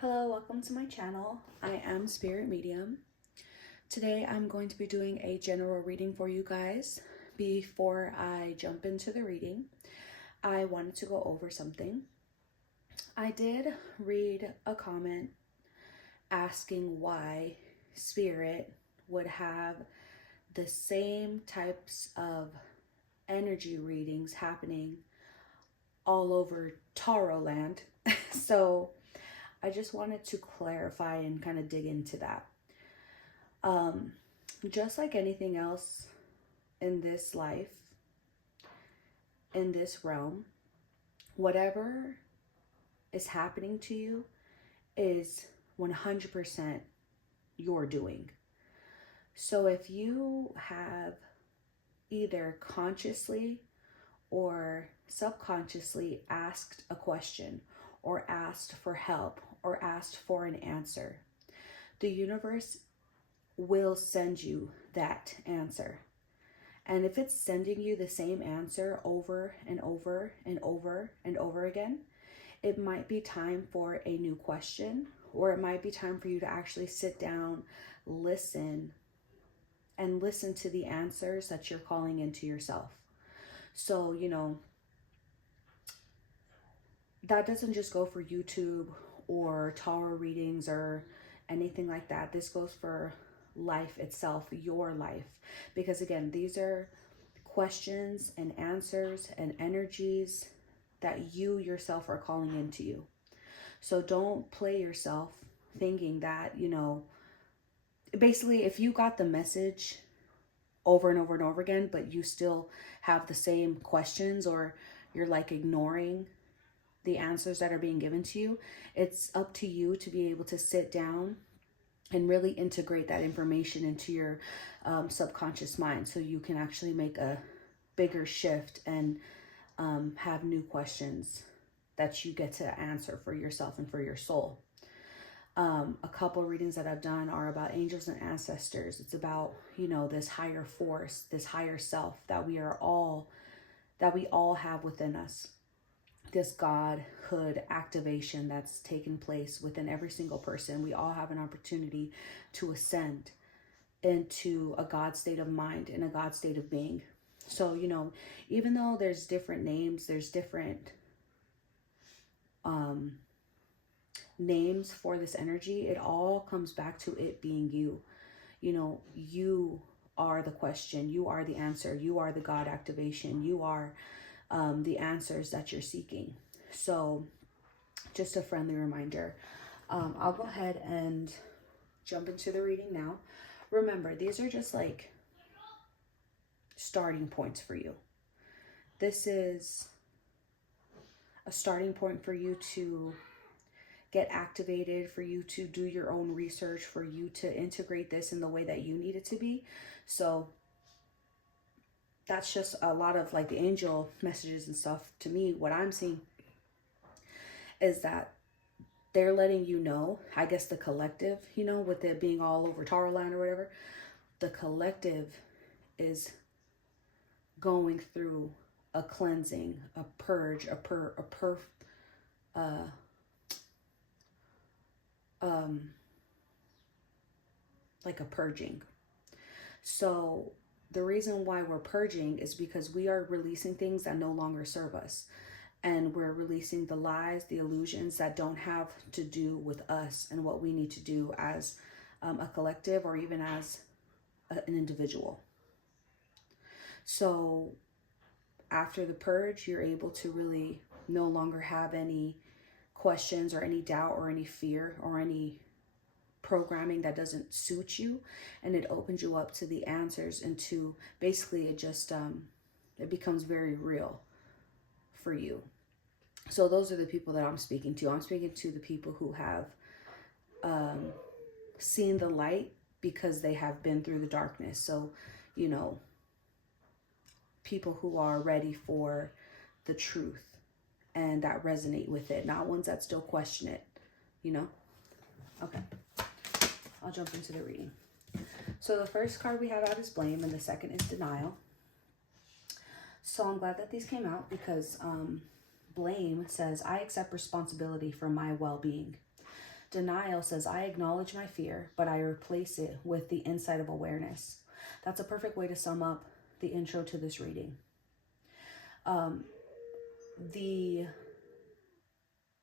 Hello, welcome to my channel. I am Spirit Medium. Today I'm going to be doing a general reading for you guys. Before I jump into the reading, I wanted to go over something. I did read a comment asking why Spirit would have the same types of energy readings happening all over Taro land. So I just wanted to clarify and kind of dig into that. Just like anything else in this life, in this realm, whatever is happening to you is 100% your doing. So if you have either consciously or subconsciously asked a question or asked for help or asked for an answer, the universe will send you that answer. And if it's sending you the same answer over and over and over and over again, it might be time for a new question, or it might be time for you to actually sit down, listen, and listen to the answers that you're calling into yourself. So, that doesn't just go for YouTube or tarot readings or anything like that. This goes for life itself, your life. Because again, these are questions and answers and energies that you yourself are calling into you. So don't play yourself thinking that, basically if you got the message over and over and over again, but you still have the same questions, or you're like ignoring the answers that are being given to you, it's up to you to be able to sit down and really integrate that information into your subconscious mind, so you can actually make a bigger shift and have new questions that you get to answer for yourself and for your soul. A couple readings that I've done are about angels and ancestors. It's about, this higher force, this higher self that we all have within us. This godhood activation that's taken place within every single person. We all have an opportunity to ascend into a God state of mind and a God state of being. So, even though there's different names, there's different names for this energy, it all comes back to it being you. You are the question, you are the answer, you are the God activation, you are the answers that you're seeking. So just a friendly reminder. I'll go ahead and jump into the reading now. Remember, these are just like starting points for you. This is a starting point for you to get activated, for you to do your own research, for you to integrate this in the way that you need it to be. So that's just a lot of like the angel messages and stuff. To me, what I'm seeing is that they're letting you know, I guess the collective, with it being all over Taro land or whatever, the collective is going through a cleansing, a purge, like a purging. So the reason why we're purging is because we are releasing things that no longer serve us. And we're releasing the lies, the illusions that don't have to do with us and what we need to do as a collective, or even as an individual. So after the purge, you're able to really no longer have any questions or any doubt or any fear or any programming that doesn't suit you, and it opens you up to the answers, and to basically it just it becomes very real for you. So those are the people that I'm speaking to. I'm speaking to the people who have seen the light because they have been through the darkness. So, people who are ready for the truth and that resonate with it, not ones that still question it, Okay, I'll jump into the reading. So the first card we have out is blame, and the second is denial. So I'm glad that these came out, because blame says, I accept responsibility for my well-being. Denial says, I acknowledge my fear, but I replace it with the insight of awareness. That's a perfect way to sum up the intro to this reading. The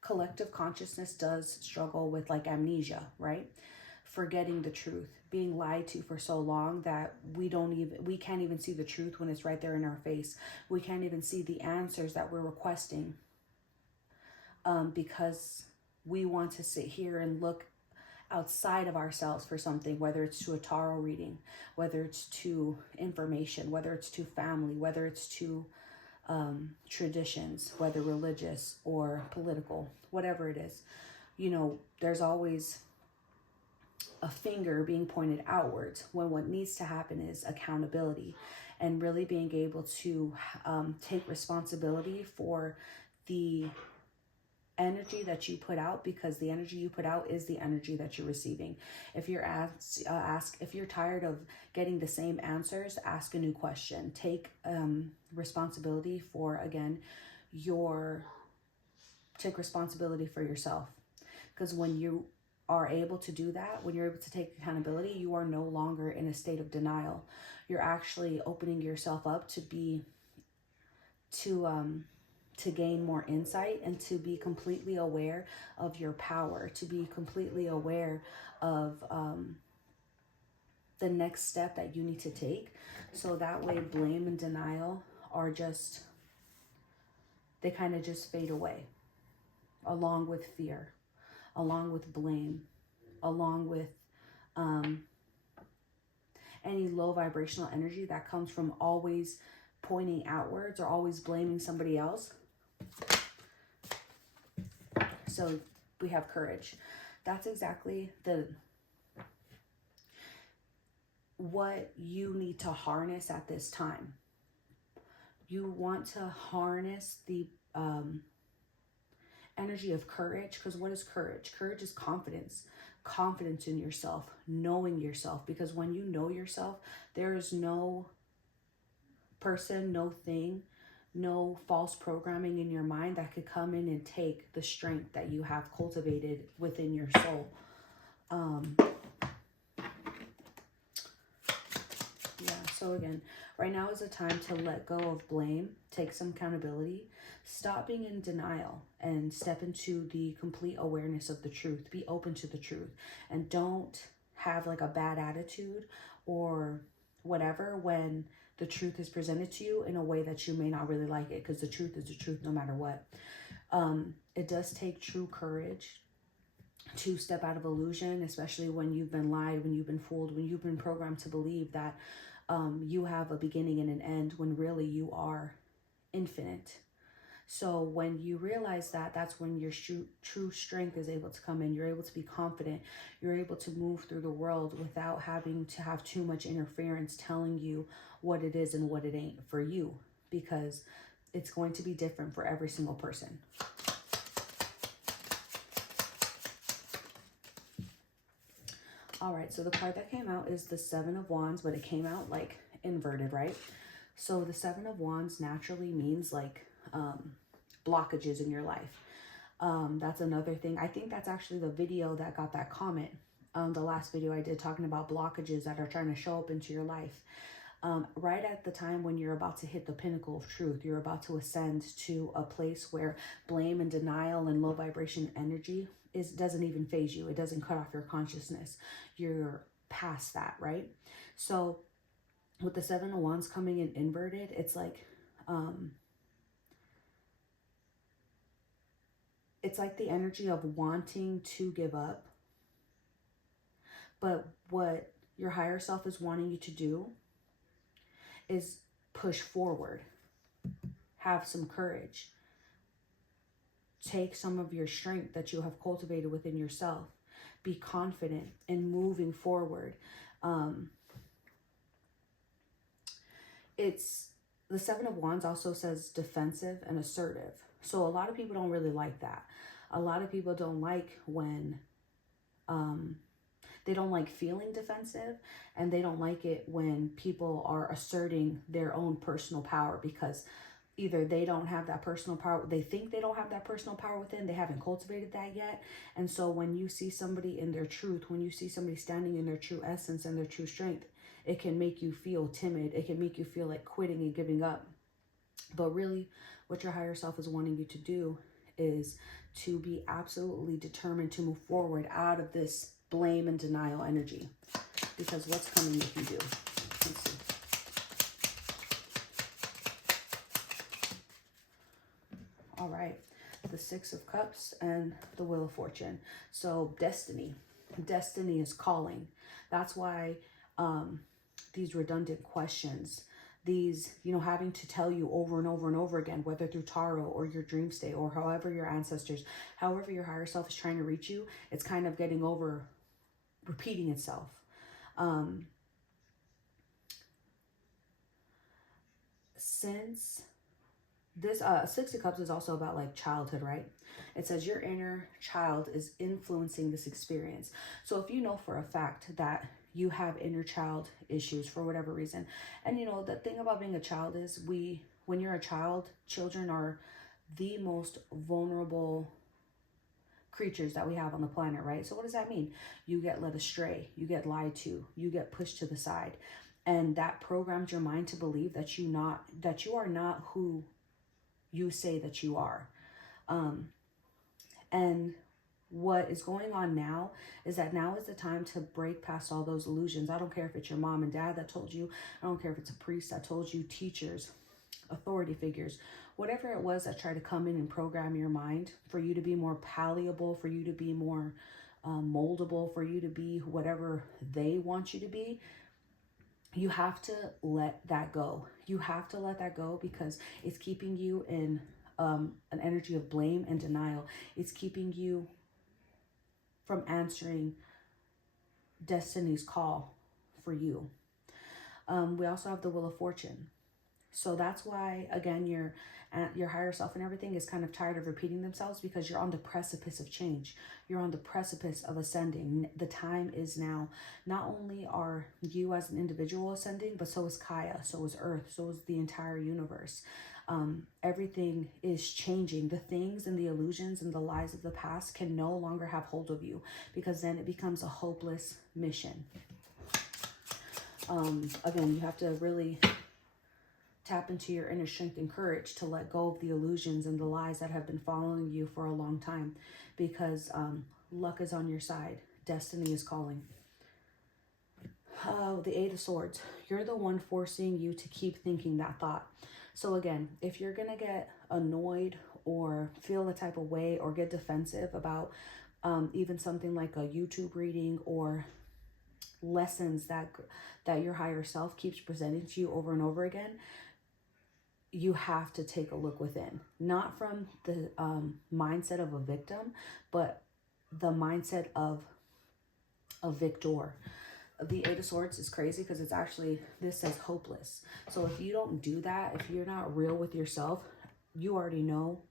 collective consciousness does struggle with like amnesia, right? Forgetting the truth, being lied to for so long that we can't even see the truth when it's right there in our face. We can't even see the answers that we're requesting, because we want to sit here and look outside of ourselves for something, whether it's to a tarot reading, whether it's to information, whether it's to family, whether it's to traditions, whether religious or political, whatever it is. You know, there's always a finger being pointed outwards when what needs to happen is accountability, and really being able to take responsibility for the energy that you put out, because the energy you put out is the energy that you're receiving. If you're if you're tired of getting the same answers, ask a new question. Take responsibility for, again, take responsibility for yourself. Because when you are able to do that, when you're able to take accountability, you are no longer in a state of denial. You're actually opening yourself up to gain more insight, and to be completely aware of your power, to be completely aware of the next step that you need to take. So that way blame and denial are just, they kind of just fade away, along with fear, along with blame, along with any low vibrational energy that comes from always pointing outwards or always blaming somebody else. So we have courage. That's exactly what you need to harness at this time. You want to harness the energy of courage, because what is courage? Courage is confidence. Confidence in yourself, knowing yourself, because when you know yourself, there is no person, no thing, no false programming in your mind that could come in and take the strength that you have cultivated within your soul. So again, right now is a time to let go of blame, take some accountability, stop being in denial, and step into the complete awareness of the truth. Be open to the truth, and don't have like a bad attitude or whatever when the truth is presented to you in a way that you may not really like it, because the truth is the truth no matter what. It does take true courage to step out of illusion, especially when you've been lied, when you've been fooled, when you've been programmed to believe that you have a beginning and an end, when really you are infinite. So when you realize that, that's when your true strength is able to come in. You're able to be confident. You're able to move through the world without having to have too much interference telling you what it is and what it ain't for you, because it's going to be different for every single person. All right, so the card that came out is the Seven of Wands, but it came out like inverted, right? So the Seven of Wands naturally means like blockages in your life. That's another thing. I think that's actually the video that got that comment. The last video I did talking about blockages that are trying to show up into your life. Right at the time when you're about to hit the pinnacle of truth, you're about to ascend to a place where blame and denial and low vibration energy doesn't even phase you. It doesn't cut off your consciousness. You're past that, right? So with the Seven of Wands coming in inverted, it's like the energy of wanting to give up, but what your higher self is wanting you to do is push forward, have some courage, take some of your strength that you have cultivated within yourself, be confident in moving forward. It's the Seven of Wands also says defensive and assertive. So a lot of people don't really like that. A lot of people don't like when they don't like feeling defensive, and they don't like it when people are asserting their own personal power, because either they don't have that personal power, they think they don't have that personal power within, they haven't cultivated that yet. And so when you see somebody in their truth, when you see somebody standing in their true essence and their true strength, it can make you feel timid. It can make you feel like quitting and giving up. But really, what your higher self is wanting you to do is to be absolutely determined to move forward out of this blame and denial energy. Because what's coming if you do? Let's see. All right. The Six of Cups and the Wheel of Fortune. So destiny. Destiny is calling. That's why these redundant questions, these, having to tell you over and over and over again, whether through tarot or your dream state or however your ancestors, however your higher self is trying to reach you, it's kind of getting over repeating itself. Since this Six of Cups is also about like childhood, right? It says your inner child is influencing this experience. So if you know for a fact that you have inner child issues for whatever reason, and the thing about being a child is when you're a child, children are the most vulnerable creatures that we have on the planet, right? So what does that mean? You get led astray, you get lied to, you get pushed to the side, and that programs your mind to believe that you are not who you say that you are. And what is going on now is that now is the time to break past all those illusions. I don't care if it's your mom and dad that told you. I don't care if it's a priest that told you, teachers, authority figures, whatever it was that tried to come in and program your mind for you to be more palleable, for you to be more moldable, for you to be whatever they want you to be. You have to let that go. You have to let that go because it's keeping you in an energy of blame and denial. It's keeping you from answering destiny's call for you. We also have the Wheel of Fortune. So that's why, again, your higher self and everything is kind of tired of repeating themselves because you're on the precipice of change. You're on the precipice of ascending. The time is now. Not only are you as an individual ascending, but so is Kaya, so is Earth, so is the entire universe. Everything is changing. The things and the illusions and the lies of the past can no longer have hold of you because then it becomes a hopeless mission. Again, you have to really tap into your inner strength and courage to let go of the illusions and the lies that have been following you for a long time because luck is on your side. Destiny is calling. The Eight of Swords. You're the one forcing you to keep thinking that thought. So again, if you're going to get annoyed or feel a type of way or get defensive about even something like a YouTube reading or lessons that your higher self keeps presenting to you over and over again, you have to take a look within. Not from the mindset of a victim, but the mindset of a victor. The Eight of Swords is crazy because it's actually, this says hopeless. So if you don't do that, if you're not real with yourself, you already know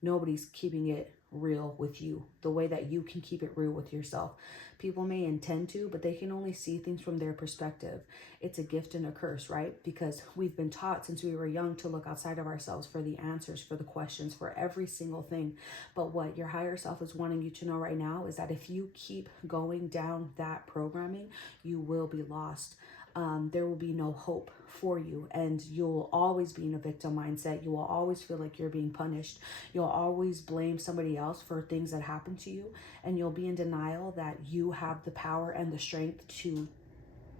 nobody's keeping it real with you the way that you can keep it real with yourself. People may intend to, but they can only see things from their perspective. It's a gift and a curse, right? Because we've been taught since we were young to look outside of ourselves for the answers, for the questions, for every single thing. But what your higher self is wanting you to know right now is that if you keep going down that programming, you will be lost. There will be no hope for you, and you'll always be in a victim mindset. You will always feel like you're being punished. You'll always blame somebody else for things that happen to you, and you'll be in denial that you have the power and the strength to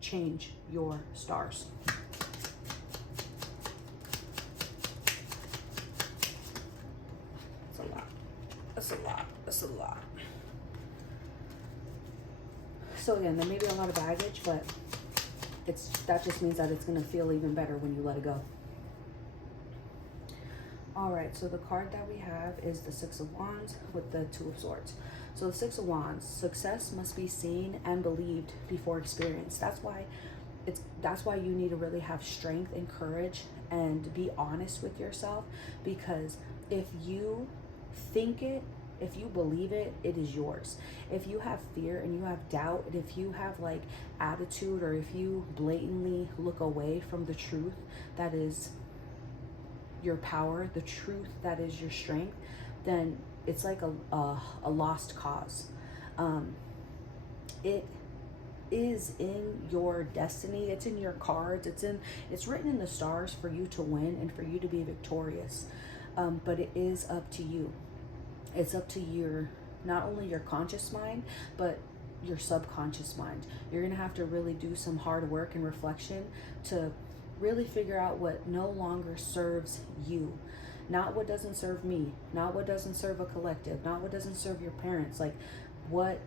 change your stars. That's a lot. That's a lot. That's a lot. So again, there may be a lot of baggage, but that just means that it's going to feel even better when you let it go. All right, so the card that we have is the Six of Wands with the Two of Swords. So the Six of Wands, success must be seen and believed before experienced. That's why you need to really have strength and courage and be honest with yourself, because if you think it, if you believe it, it is yours. If you have fear and you have doubt, and if you have like attitude, or if you blatantly look away from the truth that is your power, the truth that is your strength, then it's like a lost cause. It is in your destiny. It's in your cards. It's written in the stars for you to win and for you to be victorious. But it is up to you. It's up to your, not only your conscious mind, but your subconscious mind. You're going to have to really do some hard work and reflection to really figure out what no longer serves you. Not what doesn't serve me, not what doesn't serve a collective, not what doesn't serve your parents, like what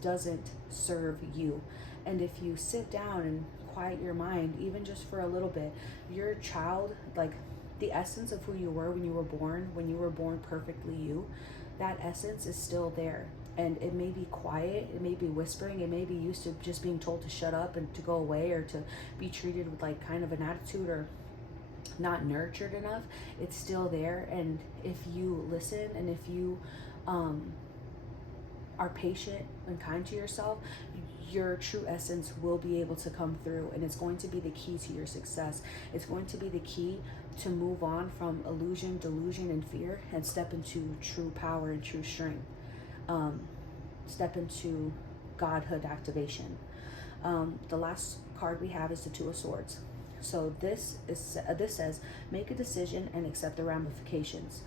doesn't serve you. And if you sit down and quiet your mind, even just for a little bit, your child, like the essence of who you were when you were born perfectly you, that essence is still there. And it may be quiet, it may be whispering, it may be used to just being told to shut up and to go away, or to be treated with like kind of an attitude, or not nurtured enough. It's still there. And if you listen, and if you are patient and kind to yourself, your true essence will be able to come through, and it's going to be the key to your success. It's going to be the key to move on from illusion, delusion, and fear, and step into true power and true strength. Step into godhood activation. The last card we have is the Two of Swords. So this says, make a decision and accept the ramifications.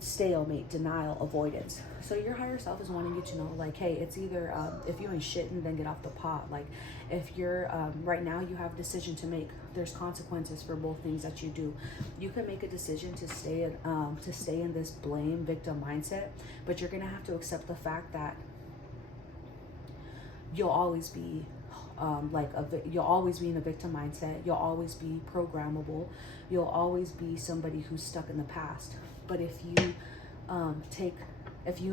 Stalemate, denial, avoidance. So your higher self is wanting you to know, like, hey, it's either if you ain't shitting, then get off the pot. Like, if you're right now, you have a decision to make. There's consequences for both things that you do. You can make a decision to stay in this blame victim mindset, but you're gonna have to accept the fact that you'll always be you'll always be in a victim mindset. You'll always be programmable. You'll always be somebody who's stuck in the past. But if you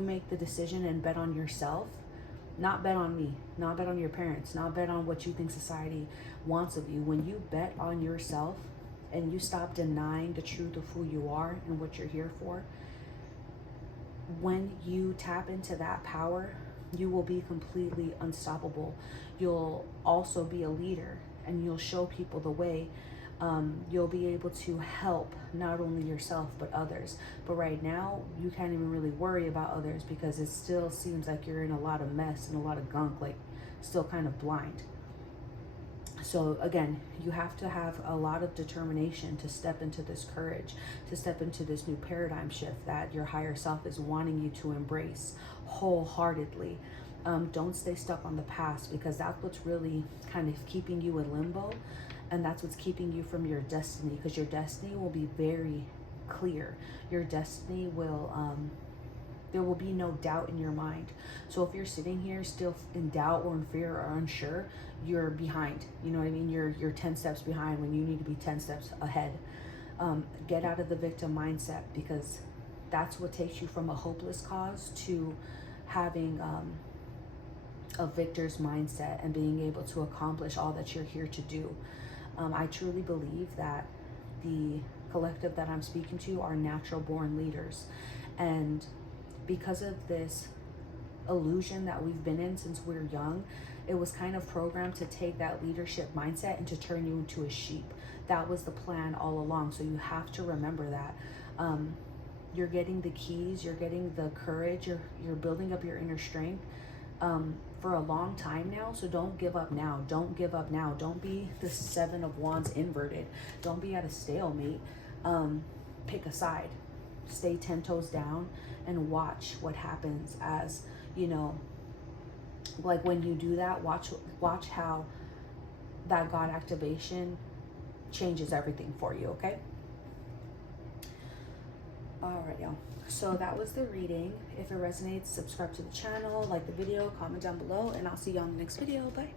make the decision and bet on yourself, not bet on me, not bet on your parents, not bet on what you think society wants of you. When you bet on yourself and you stop denying the truth of who you are and what you're here for, when you tap into that power, you will be completely unstoppable. You'll also be a leader, and you'll show people the way. You'll be able to help not only yourself but others. But right now, you can't even really worry about others, because it still seems like you're in a lot of mess and a lot of gunk, like still kind of blind. So again, you have to have a lot of determination to step into this courage, to step into this new paradigm shift that your higher self is wanting you to embrace wholeheartedly. Don't stay stuck on the past, because that's what's really kind of keeping you in limbo, and that's what's keeping you from your destiny, because your destiny will be very clear. Your destiny will there will be no doubt in your mind. So if you're sitting here still in doubt or in fear or unsure, you're behind. You know what I mean? You're 10 steps behind when you need to be 10 steps ahead. Get out of the victim mindset, because that's what takes you from a hopeless cause to having a victor's mindset and being able to accomplish all that you're here to do. I truly believe that the collective that I'm speaking to are natural born leaders. And because of this illusion that we've been in since we're young, it was kind of programmed to take that leadership mindset and to turn you into a sheep. That was the plan all along. So you have to remember that. You're getting the keys, you're getting the courage, you're building up your inner strength for a long time now. So don't give up now. Don't give up now. Don't be the Seven of Wands inverted. Don't be at a stalemate. Pick a side. Stay 10 toes down and watch what happens. As you know, like when you do that, watch how that God activation changes everything for you. Okay. All right, y'all. So that was the reading. If it resonates, subscribe to the channel, like the video, comment down below, and I'll see you on the next video. Bye.